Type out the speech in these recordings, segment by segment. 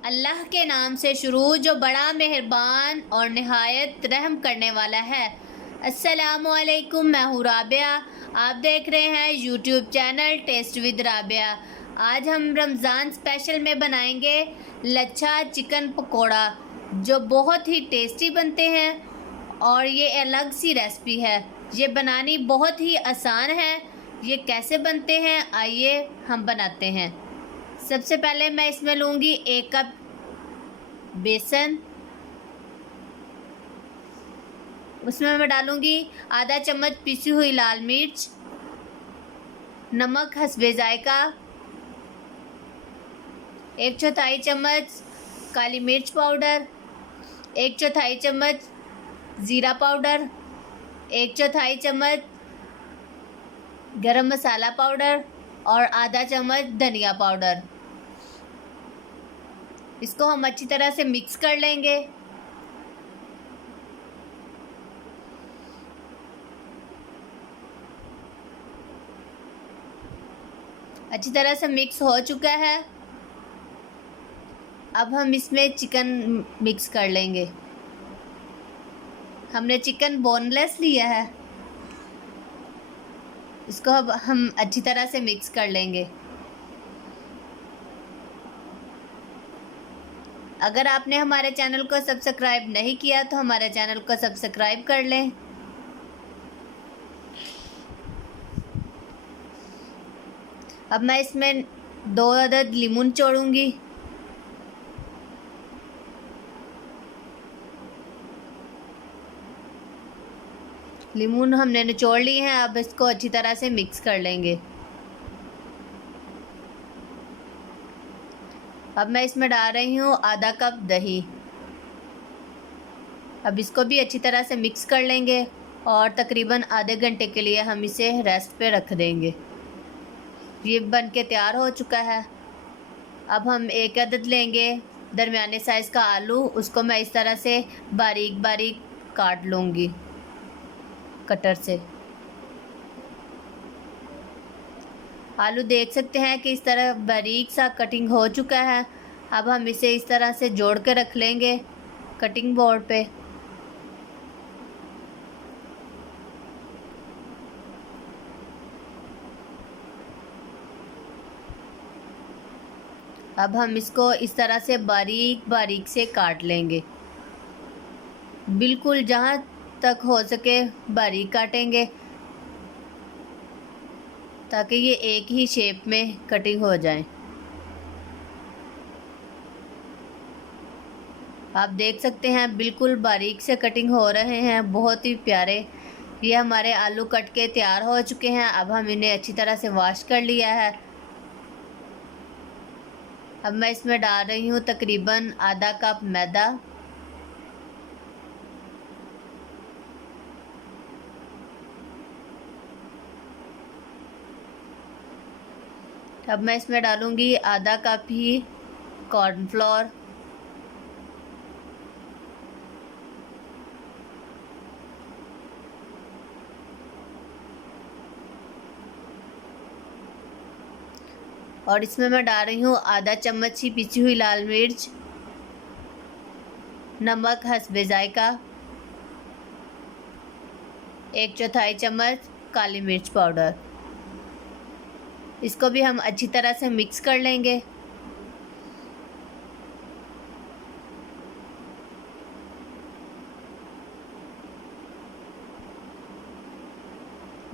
अल्लाह के नाम से शुरू जो बड़ा मेहरबान और निहायत रहम करने वाला है। अस्सलामुअलैकुम, मैं हूँ राबिया। आप देख रहे हैं YouTube channel taste with Rabia. आज हम रमज़ान स्पेशल में बनाएंगे लच्छा चिकन पकोड़ा, जो बहुत ही टेस्टी बनते हैं और ये अलग सी रेसिपी है। ये बनानी बहुत ही आसान है। ये कैसे बनते हैं, आइए हम बनाते हैं। सबसे पहले मैं इसमें लूँगी 1 कप बेसन। उसमें मैं डालूँगी आधा चम्मच पिसी हुई लाल मिर्च, नमक हस्बे जायका, 1/4 चम्मच काली मिर्च पाउडर, 1/4 चम्मच ज़ीरा पाउडर, 1/4 चम्मच गरम मसाला पाउडर और आधा चम्मच धनिया पाउडर। इसको हम अच्छी तरह से मिक्स कर लेंगे। अच्छी तरह से मिक्स हो चुका है। अब हम इसमें चिकन मिक्स कर लेंगे। हमने चिकन बोनलेस लिया है। इसको अब हम अच्छी तरह से मिक्स कर लेंगे। अगर आपने हमारे चैनल को सब्सक्राइब नहीं किया तो हमारे चैनल को सब्सक्राइब कर लें। अब मैं इसमें 2 अदद लीमन छोड़ूंगी। लीमन हमने निचोड़ ली हैं। अब इसको अच्छी तरह से मिक्स कर लेंगे। अब मैं इसमें डाल रही हूँ आधा कप दही। अब इसको भी अच्छी तरह से मिक्स कर लेंगे और तकरीबन आधे घंटे के लिए हम इसे रेस्ट पे रख देंगे। ये बन के तैयार हो चुका है। अब हम 1 अदद लेंगे दरमियाने साइज़ का आलू। उसको मैं इस तरह से बारीक बारीक काट लूँगी कटर से। आलू देख सकते हैं कि इस तरह बारीक सा कटिंग हो चुका है। अब हम इसे इस तरह से जोड़ के रख लेंगे कटिंग बोर्ड पे। अब हम इसको इस तरह से बारीक बारीक से काट लेंगे। बिल्कुल जहाँ तक हो सके बारीक काटेंगे ताकि ये एक ही शेप में कटिंग हो जाए। आप देख सकते हैं बिल्कुल बारीक से कटिंग हो रहे हैं, बहुत ही प्यारे। ये हमारे आलू कट के तैयार हो चुके हैं। अब हम इन्हें अच्छी तरह से वॉश कर लिया है। अब मैं इसमें डाल रही हूँ तकरीबन आधा कप मैदा। अब मैं इसमें डालूँगी आधा कप ही कॉर्नफ्लोर, और इसमें मैं डाल रही हूँ आधा चम्मच ही पिसी हुई लाल मिर्च, नमक हस्बे जायका, 1/4 चम्मच काली मिर्च पाउडर। इसको भी हम अच्छी तरह से मिक्स कर लेंगे।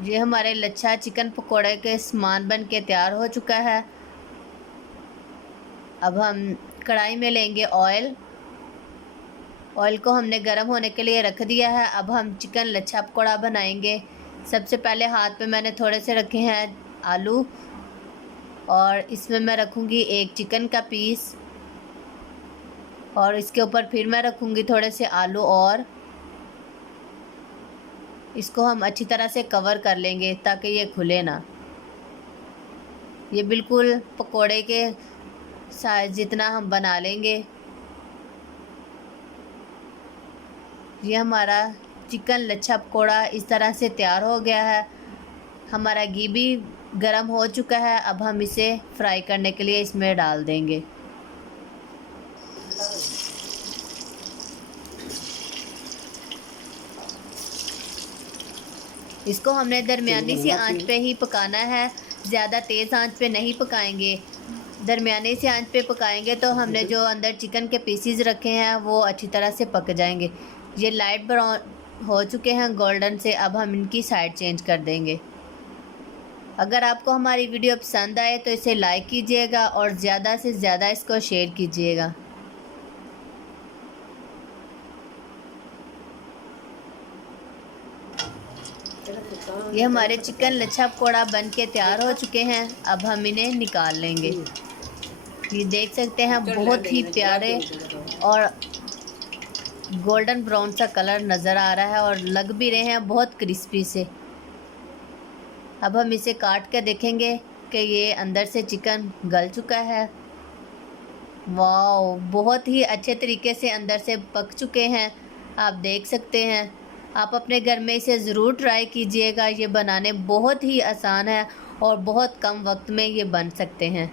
ये हमारे लच्छा चिकन पकोड़े के सामान बन के तैयार हो चुका है। अब हम कढ़ाई में लेंगे ऑयल। ऑयल को हमने गर्म होने के लिए रख दिया है। अब हम चिकन लच्छा पकोड़ा बनाएंगे। सबसे पहले हाथ पे मैंने थोड़े से रखे हैं आलू, और इसमें मैं रखूँगी 1 चिकन का पीस, और इसके ऊपर फिर मैं रखूँगी थोड़े से आलू, और इसको हम अच्छी तरह से कवर कर लेंगे ताकि ये खुले ना। ये बिल्कुल पकोड़े के साइज जितना हम बना लेंगे। ये हमारा चिकन लच्छा पकोड़ा इस तरह से तैयार हो गया है। हमारा घी भी गरम हो चुका है। अब हम इसे फ्राई करने के लिए इसमें डाल देंगे। इसको हमने दरमियानी सी आंच पे ही पकाना है, ज़्यादा तेज़ आंच पे नहीं पकाएंगे। दरमियानी सी आंच पे पकाएंगे तो हमने जो अंदर चिकन के पीसीज रखे हैं वो अच्छी तरह से पक जाएंगे। ये लाइट ब्राउन हो चुके हैं गोल्डन से, अब हम इनकी साइड चेंज कर देंगे। अगर आपको हमारी वीडियो पसंद आए तो इसे लाइक कीजिएगा और ज़्यादा से ज़्यादा इसको शेयर कीजिएगा। ये हमारे चिकन लच्छा पकौड़ा बन के तैयार हो चुके हैं। अब हम इन्हें निकाल लेंगे। ये देख सकते हैं बहुत ही प्यारे और गोल्डन ब्राउन सा कलर नज़र आ रहा है और लग भी रहे हैं बहुत क्रिस्पी से। अब हम इसे काट के देखेंगे कि ये अंदर से चिकन गल चुका है। वाह, बहुत ही अच्छे तरीके से अंदर से पक चुके हैं, आप देख सकते हैं। आप अपने घर में इसे ज़रूर ट्राई कीजिएगा। ये बनाने बहुत ही आसान है और बहुत कम वक्त में ये बन सकते हैं।